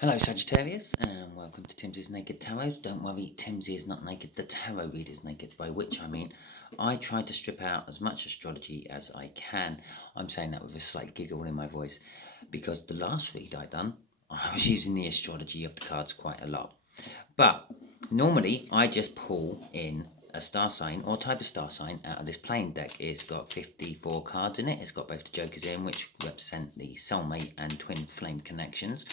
Hello Sagittarius and welcome to Timsy's Naked Tarot. Don't worry, Timsy is not naked, the tarot reader is naked, by which I mean I try to strip out as much astrology as I can. I'm saying that with a slight giggle in my voice because the last read I done, I was using the astrology of the cards quite a lot. But normally I just pull in a star sign or type of star sign out of this playing deck. It's got 54 cards in it. It's got both the jokers in, which represent the soulmate and twin flame connections.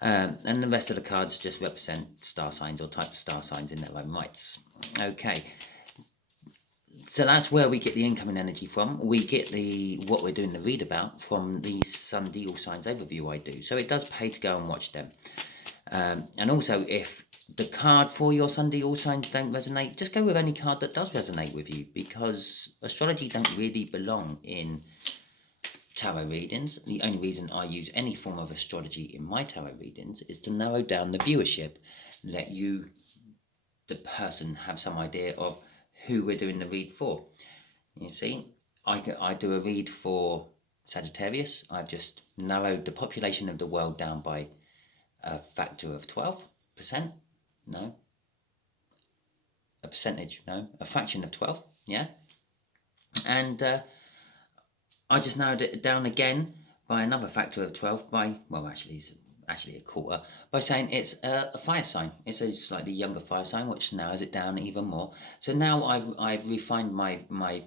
And the rest of the cards just represent star signs or type of star signs in their own rights. Okay, so that's where we get the incoming energy from. We get what we're doing the read about from the Sun Deal Signs overview I do. So it does pay to go and watch them. And also, if the card for your Sun Deal Signs don't resonate, just go with any card that does resonate with you, because astrology don't really belong in tarot readings. The only reason I use any form of astrology in my tarot readings is to narrow down the viewership, let you, the person, have some idea of who we're doing the read for. You see, I do a read for Sagittarius. I've just narrowed the population of the world down by a factor of 12%. No. A percentage, no. A fraction of 12, yeah. And I just narrowed it down again by another factor of 12 by, well, it's actually a quarter, by saying it's a fire sign. It's a slightly younger fire sign, which narrows it down even more. So now I've refined my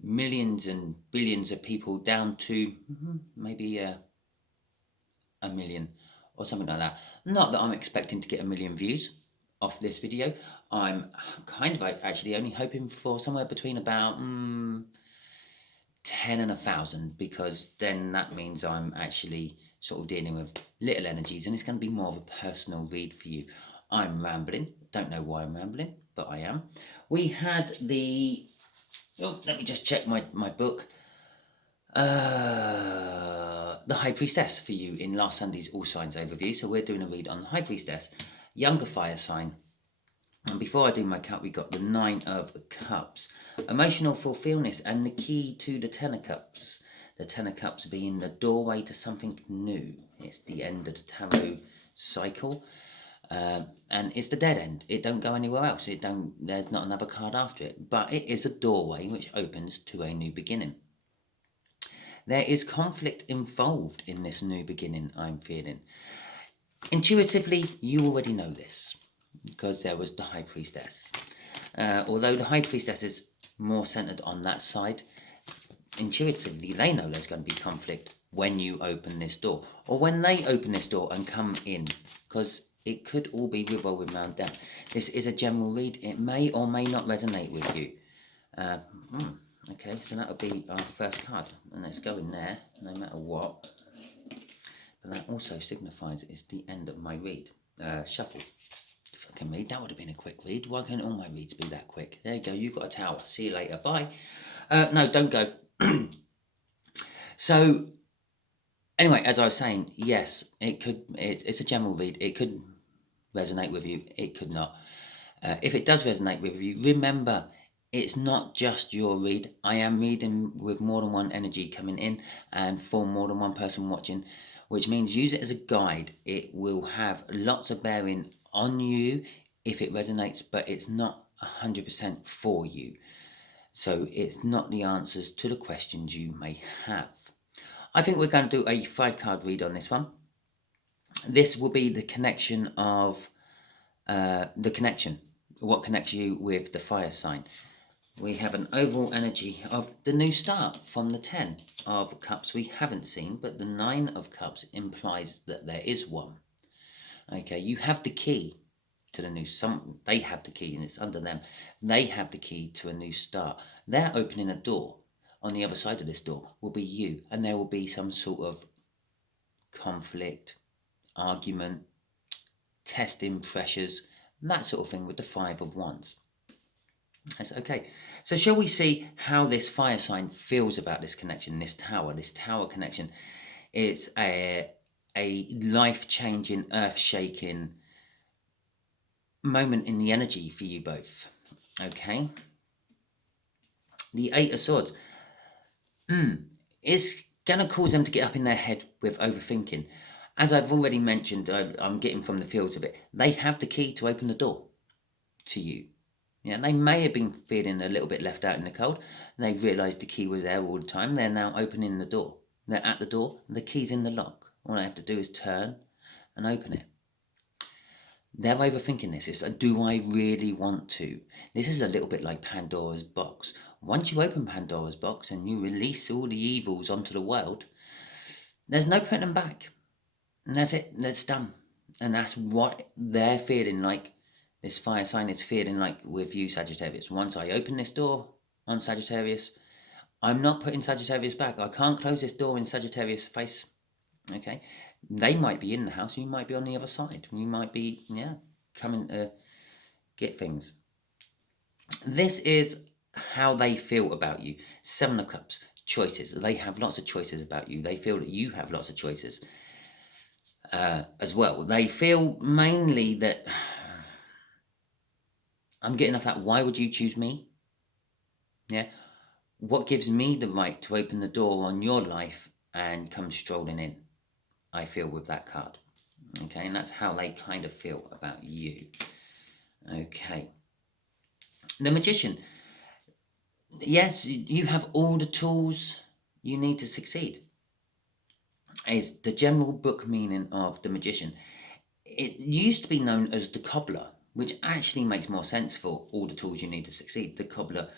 millions and billions of people down to maybe a million or something like that. Not that I'm expecting to get 1 million views off this video. I'm kind of actually only hoping for somewhere between about 10 and 1,000, because then that means I'm actually sort of dealing with little energies and it's going to be more of a personal read for you. I'm rambling. Don't know why I'm rambling, but I am. We had the... Oh, let me just check my book. The High Priestess for you in last Sunday's All Signs overview. So we're doing a read on the High Priestess, younger fire sign. And before I do my cut, we got the 9 of Cups, emotional fulfillment, and the key to the 10 of Cups. The 10 of Cups being the doorway to something new. It's the end of the tarot cycle, and it's the dead end. It don't go anywhere else. There's not another card after it, but it is a doorway which opens to a new beginning. There is conflict involved in this new beginning, I'm feeling. Intuitively, you already know this, because there was the High Priestess. Although the High Priestess is more centered on that side, intuitively they know there's going to be conflict when you open this door, or when they open this door and come in, because it could all be revolving around them. This is a general read. It may or may not resonate with you. Okay, so that would be our first card, and let's go in there no matter what. But that also signifies it's the end of my read. Shuffle. If I can read, that would have been a quick read. Why can't all my reads be that quick? There you go, you've got a tower. See you later, bye. No, don't go. So, anyway, as I was saying, yes, it's a general read. It could resonate with you, it could not. If it does resonate with you, remember, it's not just your read. I am reading with more than one energy coming in and for more than one person watching, which means use it as a guide. It will have lots of bearing on you if it resonates, but it's not 100% for you. So it's not the answers to the questions you may have. I think we're going to do a 5-card read on this one. This will be the connection of what connects you with the fire sign. We have an overall energy of the new start from the 10 of Cups we haven't seen, but the 9 of Cups implies that there is one. Okay, you have the key to the new... They have the key and it's under them. They have the key to a new start. They're opening a door. On the other side of this door will be you, and there will be some sort of conflict, argument, testing pressures, that sort of thing with the 5 of Wands. That's okay. So shall we see how this fire sign feels about this connection, this tower connection? It's a life-changing, earth-shaking moment in the energy for you both. Okay. The 8 of Swords. It's going to cause them to get up in their head with overthinking. as I've already mentioned, I'm getting from the feels of it, they have the key to open the door to you. Yeah, they may have been feeling a little bit left out in the cold. They realised the key was there all the time. They're now opening the door. They're at the door. The key's in the lock. All I have to do is turn and open it. They're overthinking this. It's, do I really want to? This is a little bit like Pandora's box. Once you open Pandora's box and you release all the evils onto the world, there's no putting them back. And that's it. That's done. And that's what they're feeling like. This fire sign is feeling like with you, Sagittarius. Once I open this door on Sagittarius, I'm not putting Sagittarius back. I can't close this door in Sagittarius' face. Okay? They might be in the house. You might be on the other side. You might be, coming to get things. This is how they feel about you. Seven of Cups, choices. They have lots of choices about you. They feel that you have lots of choices as well. They feel mainly that... I'm getting off that, why would you choose me? Yeah. What gives me the right to open the door on your life and come strolling in? I feel with that card. Okay, and that's how they kind of feel about you. Okay. The Magician. Yes, you have all the tools you need to succeed. Is the general book meaning of the Magician. It used to be known as the Cobbler, which actually makes more sense for all the tools you need to succeed. The cobbler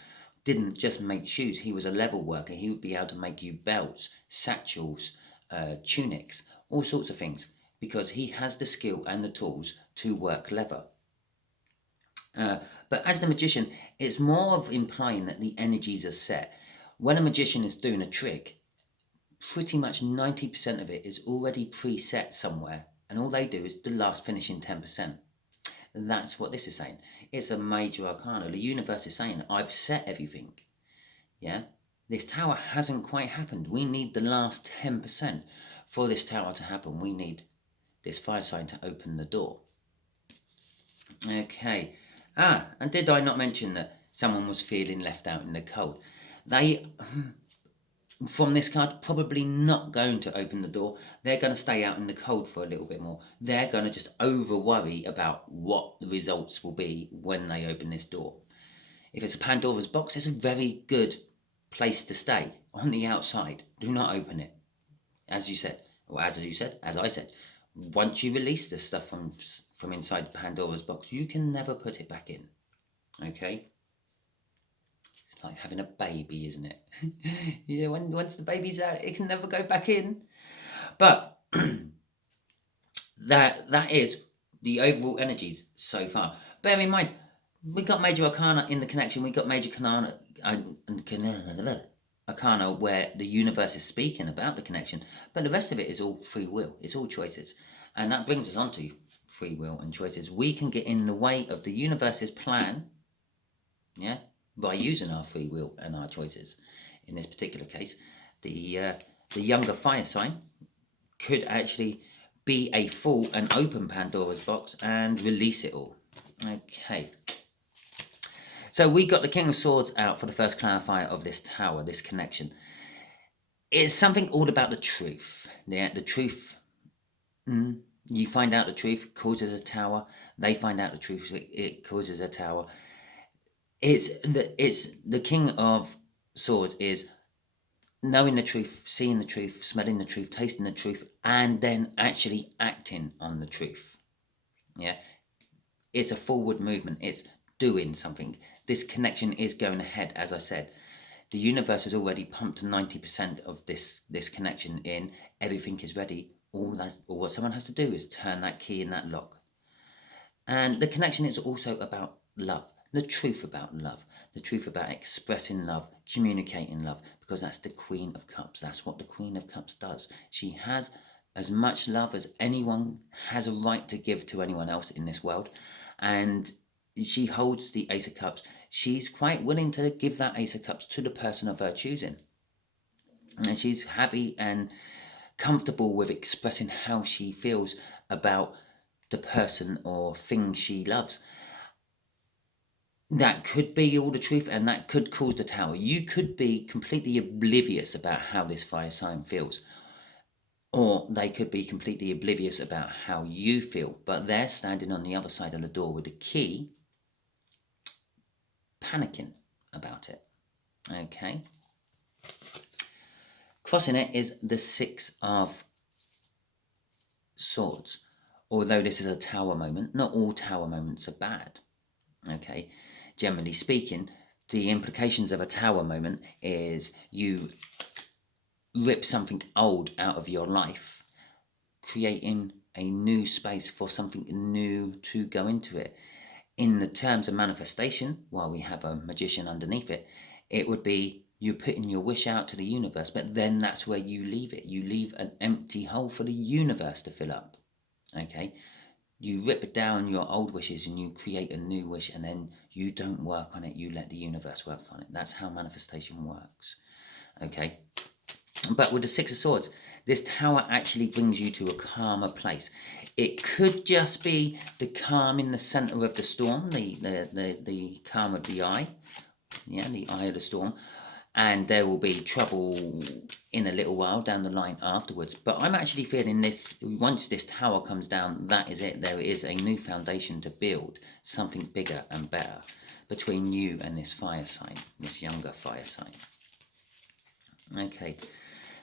didn't just make shoes, he was a level worker. He would be able to make you belts, satchels, tunics, all sorts of things, because he has the skill and the tools to work leather. But as the Magician, it's more of implying that the energies are set. When a magician is doing a trick, pretty much 90% of it is already preset somewhere, and all they do is the last finishing 10%. That's what this is saying. It's a major arcana. The universe is saying, I've set everything. Yeah? This tower hasn't quite happened. We need the last 10%. For this tower to happen, we need this fire sign to open the door. Okay. And did I not mention that someone was feeling left out in the cold? They... from this card, probably not going to open the door. They're going to stay out in the cold for a little bit more. They're going to just over worry about what the results will be when they open this door. If it's a Pandora's box, it's a very good place to stay on the outside. Do not open it. As I said, once you release the stuff from inside Pandora's box, you can never put it back in. Okay? It's like having a baby, isn't it? Yeah, once the baby's out, it can never go back in. But that is the overall energies so far. Bear in mind, we got major arcana in the connection. We got major arcana where the universe is speaking about the connection. But the rest of it is all free will. It's all choices. And that brings us on to free will and choices. We can get in the way of the universe's plan. Yeah. By using our free will and our choices. In this particular case, the younger fire sign could actually be a fool and open Pandora's box and release it all. Okay. So we got the King of Swords out for the first clarifier of this tower, this connection. It's something all about the truth. The truth. You find out the truth, causes a tower. They find out the truth, it causes a tower. It's the King of Swords is knowing the truth, seeing the truth, smelling the truth, tasting the truth, and then actually acting on the truth. Yeah, it's a forward movement. It's doing something. This connection is going ahead, as I said. The universe has already pumped 90% of this connection in. Everything is ready. All what someone has to do is turn that key in that lock. And the connection is also about love. The truth about love, the truth about expressing love, communicating love, because that's the Queen of Cups. That's what the Queen of Cups does. She has as much love as anyone has a right to give to anyone else in this world. And she holds the Ace of Cups. She's quite willing to give that Ace of Cups to the person of her choosing. And she's happy and comfortable with expressing how she feels about the person or thing she loves. That could be all the truth, and that could cause the tower. You could be completely oblivious about how this fire sign feels. Or they could be completely oblivious about how you feel, but they're standing on the other side of the door with a key, panicking about it. Okay. Crossing it is the Six of Swords. Although this is a tower moment, not all tower moments are bad. Okay. Generally speaking, the implications of a tower moment is you rip something old out of your life, creating a new space for something new to go into it. In the terms of manifestation, while we have a magician underneath it, it would be you putting your wish out to the universe, but then that's where you leave it. You leave an empty hole for the universe to fill up. Okay? You rip down your old wishes and you create a new wish, and then you don't work on it, you let the universe work on it. That's how manifestation works. Okay? But with the Six of Swords, this tower actually brings you to a calmer place. It could just be the calm in the center of the storm, the calm of the eye, the eye of the storm, and there will be trouble in a little while down the line afterwards. But I'm actually feeling this, once this tower comes down, that is it. There is a new foundation to build, something bigger and better between you and this fire sign, this younger fire sign. Okay.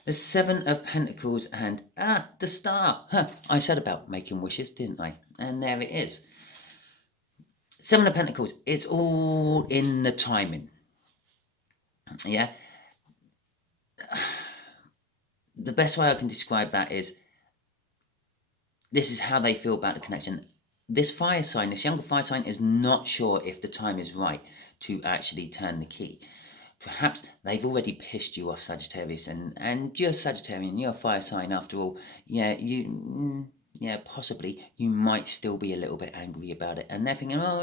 The Seven of Pentacles and, the Star. I said about making wishes, didn't I? And there it is. Seven of Pentacles, it's all in the timing. Yeah? The best way I can describe that is, this is how they feel about the connection. This fire sign, this younger fire sign, is not sure if the time is right to actually turn the key. Perhaps they've already pissed you off, Sagittarius, and you're Sagittarian, you're a fire sign after all. Yeah, possibly you might still be a little bit angry about it. And they're thinking, I'm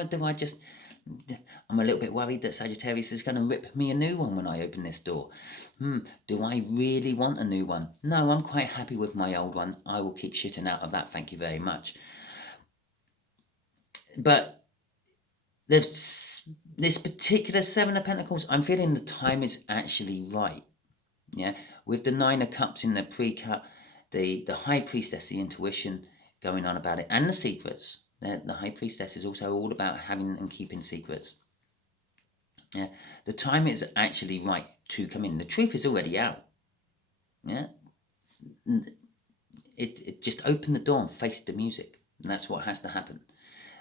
a little bit worried that Sagittarius is going to rip me a new one when I open this door. Do I really want a new one? No, I'm quite happy with my old one. I will keep shitting out of that, thank you very much. But there's this particular Seven of Pentacles, I'm feeling the time is actually right. Yeah, with the Nine of Cups in the pre-cut, the High Priestess, the intuition going on about it, and the secrets. The High Priestess is also all about having and keeping secrets. Yeah, the time is actually right to come in. The truth is already out. Yeah, it just open the door and face the music, and that's what has to happen.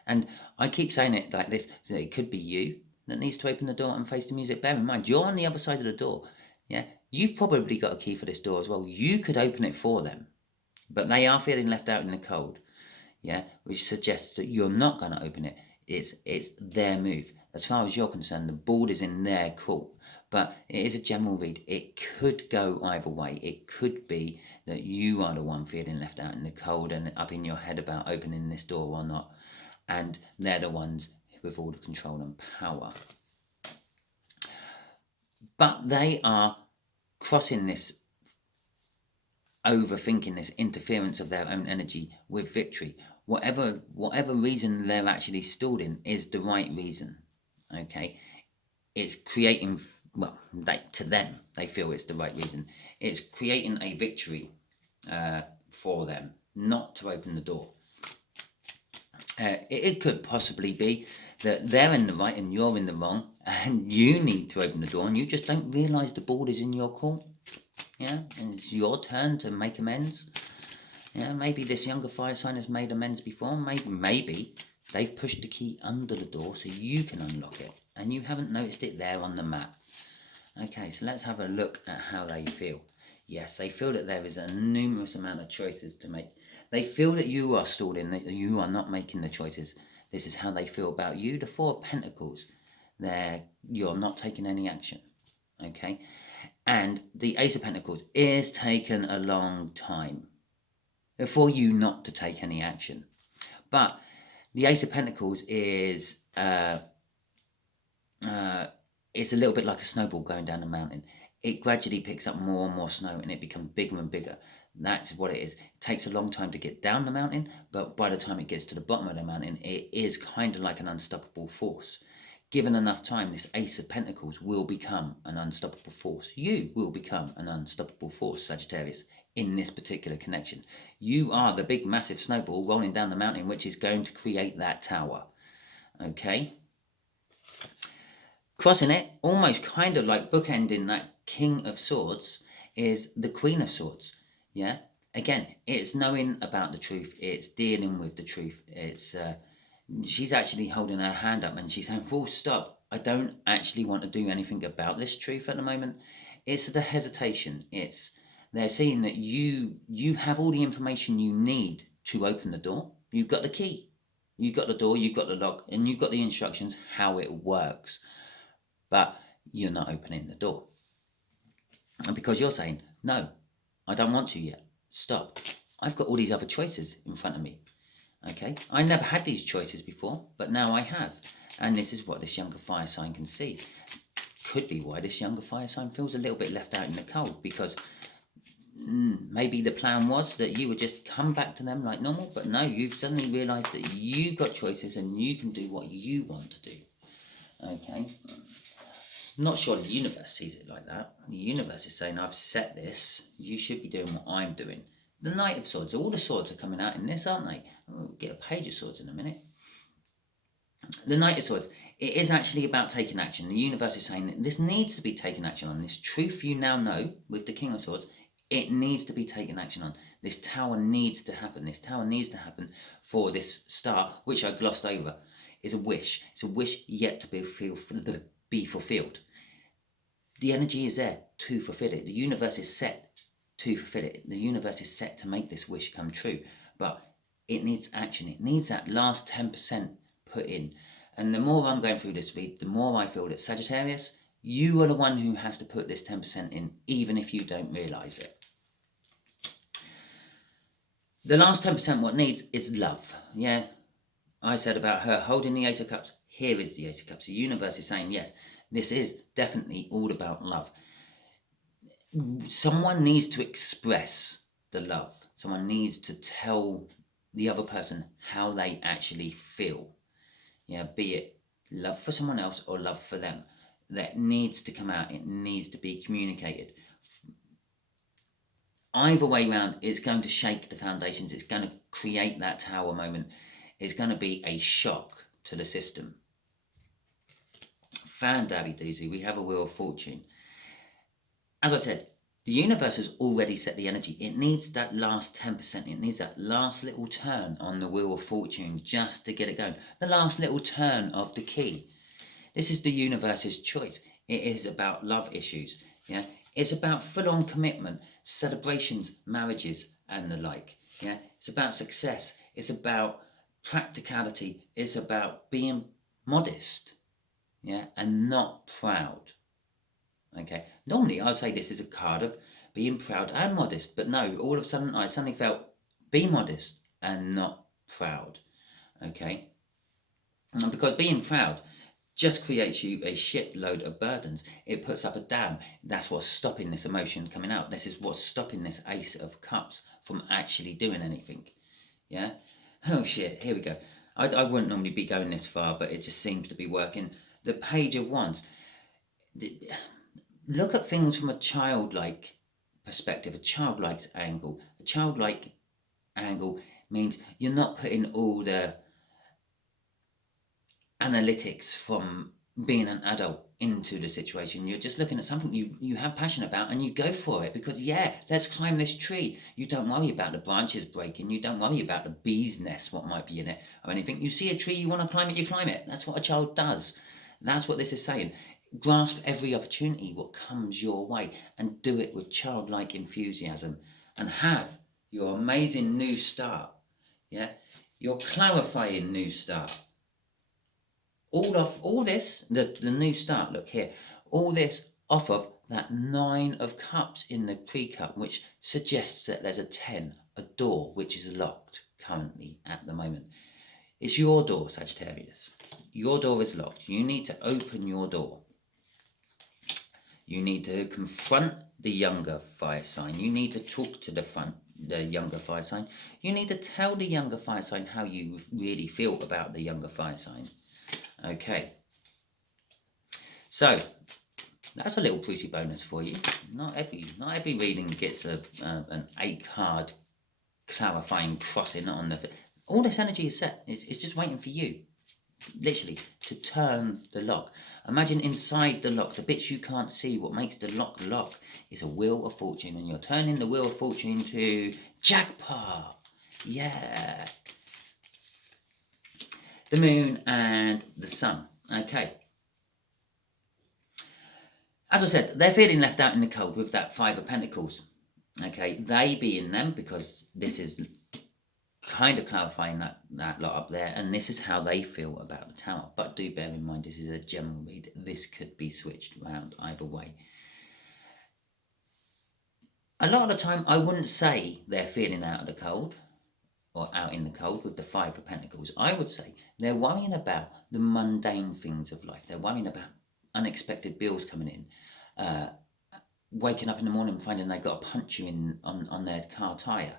And I keep saying it like this, so it could be you that needs to open the door and face the music. Bear in mind, you're on the other side of the door. Yeah, you've probably got a key for this door as well. You could open it for them, but they are feeling left out in the cold. Yeah, which suggests that you're not going to open it. It's their move. As far as you're concerned, the ball is in their court. But it is a general read. It could go either way. It could be that you are the one feeling left out in the cold and up in your head about opening this door or not. And they're the ones with all the control and power. But they are crossing this overthinking, this interference of their own energy with victory. Whatever reason they're actually stalled in is the right reason. Okay, it's creating, well, to them, they feel it's the right reason. It's creating a victory for them, not to open the door. It could possibly be that they're in the right and you're in the wrong, and you need to open the door, and you just don't realise the ball is in your court. Yeah, and it's your turn to make amends. Yeah, maybe this younger fire sign has made amends before. Maybe they've pushed the key under the door so you can unlock it, and you haven't noticed it there on the map. Okay, so let's have a look at how they feel. Yes, they feel that there is a numerous amount of choices to make. They feel that you are stalled in, that you are not making the choices. This is how they feel about you. The Four of Pentacles, you're not taking any action. Okay, and the Ace of Pentacles is taking a long time for you not to take any action. But the Ace of Pentacles is it's a little bit like a snowball going down a mountain. It gradually picks up more and more snow and it becomes bigger and bigger. That's what it is. It takes a long time to get down the mountain, but by the time it gets to the bottom of the mountain, it is kind of like an unstoppable force. Given enough time, this Ace of Pentacles will become an unstoppable force. You will become an unstoppable force, Sagittarius, in this particular connection. You are the big massive snowball rolling down the mountain which is going to create that tower. Okay? Crossing it, almost kind of like bookending that King of Swords, is the Queen of Swords. Yeah? Again, it's knowing about the truth. It's dealing with the truth. It's she's actually holding her hand up and she's saying, "Well, stop. I don't actually want to do anything about this truth at the moment." It's the hesitation. It's they're seeing that you have all the information you need to open the door. You've got the key. You've got the door, you've got the lock, and you've got the instructions how it works. But you're not opening the door. And because you're saying, "No, I don't want to yet. Stop. I've got all these other choices in front of me." Okay? I never had these choices before, but now I have. And this is what this younger fire sign can see. Could be why this younger fire sign feels a little bit left out in the cold, because maybe the plan was that you would just come back to them like normal, but no, you've suddenly realised that you've got choices and you can do what you want to do. Okay? I'm not sure the universe sees it like that. The universe is saying, "I've set this, you should be doing what I'm doing." The Knight of Swords, all the swords are coming out in this, aren't they? We'll get a page of swords in a minute. The Knight of Swords, it is actually about taking action. The universe is saying that this needs to be taken action on. This truth you now know with the King of Swords, it needs to be taken action on. This tower needs to happen. This tower needs to happen for this star, which I glossed over, is a wish. It's a wish yet to be fulfilled. The energy is there to fulfill it. The universe is set to fulfill it. The universe is set to make this wish come true. But it needs action. It needs that last 10% put in. And the more I'm going through this read, the more I feel that Sagittarius, you are the one who has to put this 10% in, even if you don't realise it. The last 10% what needs is love. Yeah, I said about her holding the Ace of Cups. Here is the Ace of Cups. The universe is saying, yes, this is definitely all about love. Someone needs to express the love. Someone needs to tell the other person how they actually feel. Yeah, be it love for someone else or love for them. That needs to come out. It needs to be communicated. Either way round, it's going to shake the foundations. It's going to create that tower moment. It's going to be a shock to the system. Fan Daddy Doozy, we have a Wheel of Fortune. As I said, the universe has already set the energy. It needs that last 10%. It needs that last little turn on the Wheel of Fortune just to get it going. The last little turn of the key. This is the universe's choice. It is about love issues. Yeah, it's about full-on commitment, celebrations, marriages, and the like. Yeah, it's about success. It's about practicality. It's about being modest. Yeah, and not proud. Okay, normally I'd say this is a card of being proud and modest, but no, all of a sudden I suddenly felt be modest and not proud. Okay, and because being proud just creates you a shitload of burdens. It puts up a dam. That's what's stopping this emotion coming out. This is what's stopping this Ace of Cups from actually doing anything. Yeah? Oh shit, here we go. I wouldn't normally be going this far, but it just seems to be working. The Page of Wands. Look at things from a childlike perspective, a childlike angle. A childlike angle means you're not putting all the analytics from being an adult into the situation. You're just looking at something you have passion about and you go for it because, yeah, let's climb this tree. You don't worry about the branches breaking. You don't worry about the bee's nest, what might be in it or anything. You see a tree, you want to climb it, you climb it. That's what a child does. That's what this is saying. Grasp every opportunity, what comes your way, and do it with childlike enthusiasm and have your amazing new start. Yeah, your clarifying new start. All this, the new start, look here, all this off of that 9 of Cups in the pre-cup, which suggests that there's a 10, a door, which is locked currently at the moment. It's your door, Sagittarius. Your door is locked. You need to open your door. You need to confront the younger fire sign. You need to talk to the younger fire sign. You need to tell the younger fire sign how you really feel about the younger fire sign. Okay, so That's a little pretty bonus for you. Not every reading gets an 8-card clarifying crossing on the... All this energy is set. It's just waiting for you, literally, to turn the lock. Imagine inside the lock, the bits you can't see, what makes the lock is a Wheel of Fortune, and you're turning the Wheel of Fortune to jackpot. Yeah. The Moon and the Sun. Okay. As I said, they're feeling left out in the cold with that 5 of Pentacles. Okay, they being them, because this is kind of clarifying that lot up there, and this is how they feel about the Tower. But do bear in mind, this is a general read. This could be switched around either way. A lot of the time, I wouldn't say they're feeling out of the cold or out in the cold with the 5 of Pentacles. I would say they're worrying about the mundane things of life. They're worrying about unexpected bills coming in, waking up in the morning and finding they've got a puncture on their car tyre,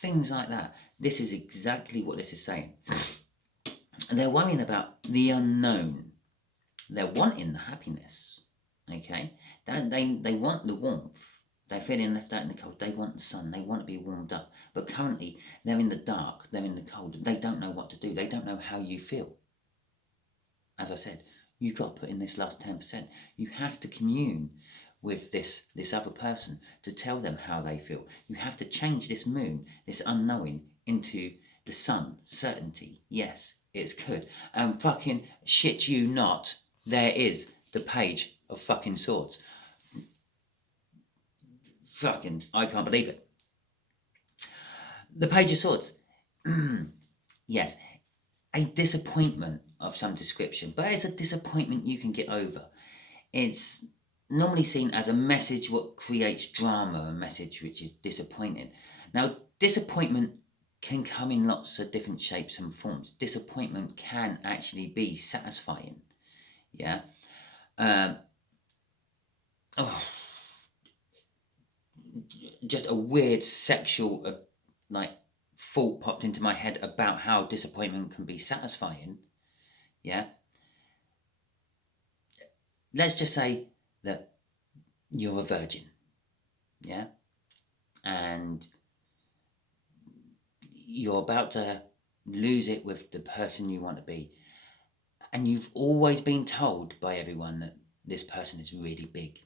things like that. This is exactly what this is saying. And they're worrying about the unknown. They're wanting the happiness, okay? They want the warmth. They're feeling left out in the cold. They want the sun. They want to be warmed up. But currently, they're in the dark. They're in the cold. They don't know what to do. They don't know how you feel. As I said, you've got to put in this last 10%. You have to commune with this other person to tell them how they feel. You have to change this moon, this unknowing, into the sun, certainty. Yes, it's good. And fucking shit you not, there is the Page of fucking Swords. Fucking, I can't believe it. The Page of Swords. Yes, a disappointment of some description, but it's a disappointment you can get over. It's normally seen as a message what creates drama, a message which is disappointing. Now, disappointment can come in lots of different shapes and forms. Disappointment can actually be satisfying. Yeah. Just a weird sexual thought popped into my head about how disappointment can be satisfying. Yeah. Let's just say that you're a virgin. Yeah. And you're about to lose it with the person you want to be. And you've always been told by everyone that this person is really big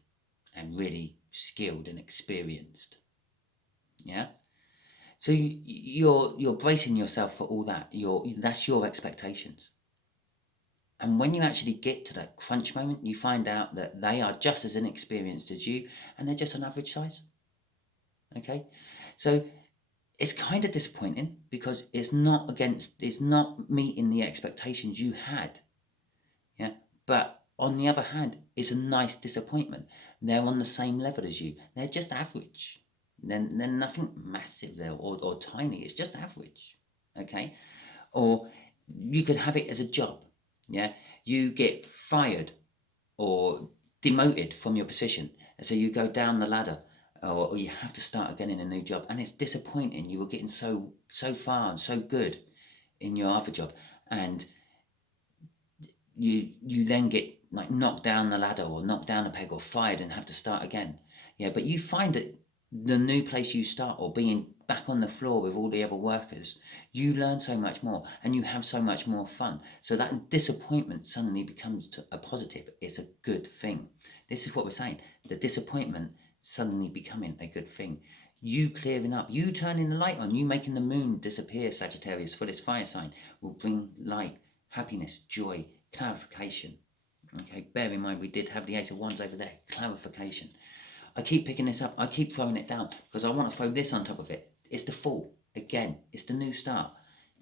and really skilled and experienced. Yeah. So you're bracing yourself for all that. That's your expectations. And when you actually get to that crunch moment, you find out that they are just as inexperienced as you, and they're just an average size. Okay? So it's kind of disappointing because it's not meeting the expectations you had. Yeah. But on the other hand, it's a nice disappointment. They're on the same level as you. They're just average. They're nothing massive there or tiny. It's just average. Okay? Or you could have it as a job. Yeah? You get fired or demoted from your position. So you go down the ladder or you have to start again in a new job. And it's disappointing. You were getting so far and so good in your other job. And you then get knocked down the ladder or knocked down a peg or fired and have to start again. Yeah, but you find that the new place you start or being back on the floor with all the other workers, you learn so much more and you have so much more fun. So that disappointment suddenly becomes a positive. It's a good thing. This is what we're saying. The disappointment suddenly becoming a good thing. You clearing up, you turning the light on, you making the moon disappear, Sagittarius, for this fire sign, will bring light, happiness, joy, clarification. Okay, bear in mind we did have the Ace of Wands over there, clarification. I keep picking this up, I keep throwing it down because I want to throw this on top of it. It's the Fool. Again, it's the new start.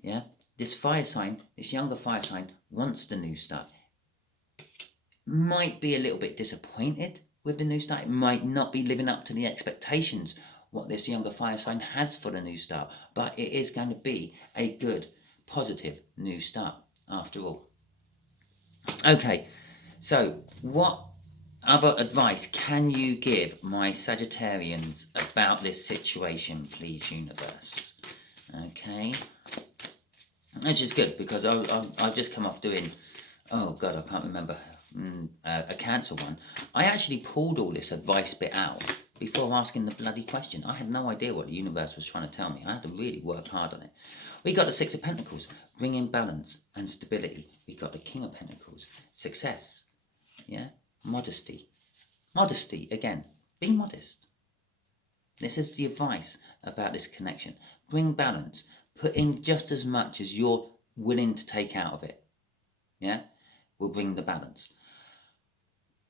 Yeah, this fire sign, this younger fire sign wants the new start. Might be a little bit disappointed with the new start. It might not be living up to the expectations what this younger fire sign has for the new start, but it is going to be a good, positive new start after all. Okay, so what other advice can you give my Sagittarians about this situation, please, universe? Okay, which is good because I've just come off doing, oh God, I can't remember a Cancer one, I actually pulled all this advice bit out before asking the bloody question. I had no idea what the universe was trying to tell me. I had to really work hard on it. We got the Six of Pentacles, bringing balance and stability. We got the King of Pentacles, success, yeah, modesty. Modesty, again, be modest. This is the advice about this connection. Bring balance. Put in just as much as you're willing to take out of it. Yeah? Will bring the balance.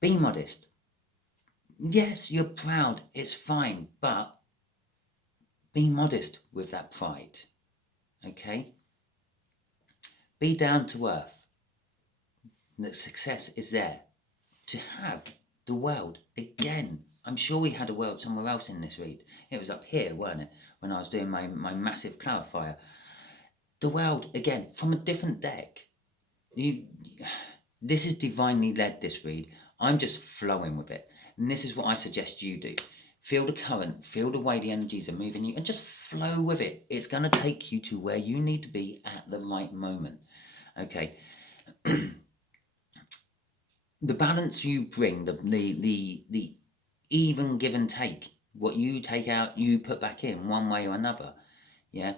Be modest. Yes, you're proud. It's fine. But be modest with that pride. Okay? Be down to earth. The success is there. To have the world again. I'm sure we had a world somewhere else in this read. It was up here, weren't it? When I was doing my massive clarifier. The world, again, from a different deck. This is divinely led, this read. I'm just flowing with it. And this is what I suggest you do. Feel the current, feel the way the energies are moving you, and just flow with it. It's going to take you to where you need to be at the right moment. Okay. The balance you bring, the even give and take, what you take out, you put back in one way or another, yeah,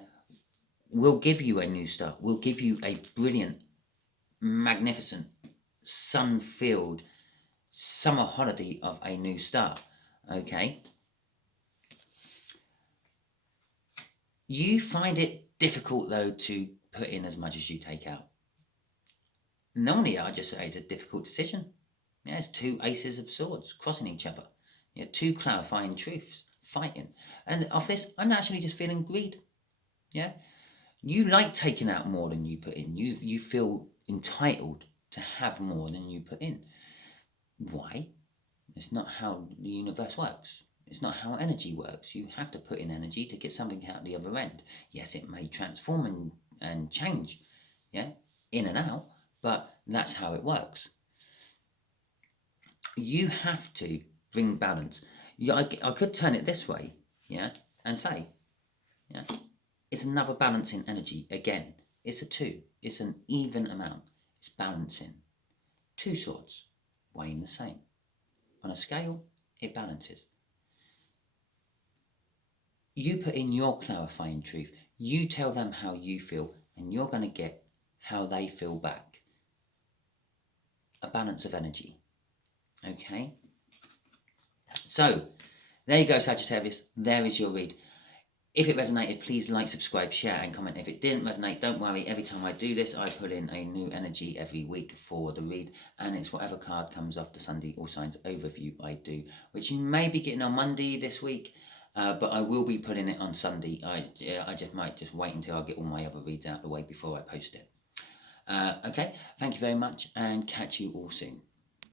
will give you a new start, will give you a brilliant, magnificent, sun-filled summer holiday of a new start, okay? You find it difficult, though, to put in as much as you take out. Normally, I just say it's a difficult decision. Yeah, it's two aces of swords crossing each other. Yeah, two clarifying truths fighting. And of this, I'm actually just feeling greed. Yeah, you like taking out more than you put in. You feel entitled to have more than you put in. Why? It's not how the universe works. It's not how energy works. You have to put in energy to get something out the other end. Yes, it may transform and change, yeah, in and out, but that's how it works. You have to bring balance. Yeah, I could turn it this way, yeah, and say, yeah, it's another balancing energy. Again, it's a 2. It's an even amount. It's balancing. 2 swords, weighing the same. On a scale, it balances. You put in your clarifying truth. You tell them how you feel, and you're going to get how they feel back. A balance of energy. Okay? So, there you go, Sagittarius. There is your read. If it resonated, please like, subscribe, share, and comment. If it didn't resonate, don't worry. Every time I do this, I put in a new energy every week for the read, and it's whatever card comes off the Sunday All Signs overview I do, which you may be getting on Monday this week, but I will be putting it on Sunday. I just might just wait until I get all my other reads out of the way before I post it. Okay, thank you very much, and catch you all soon.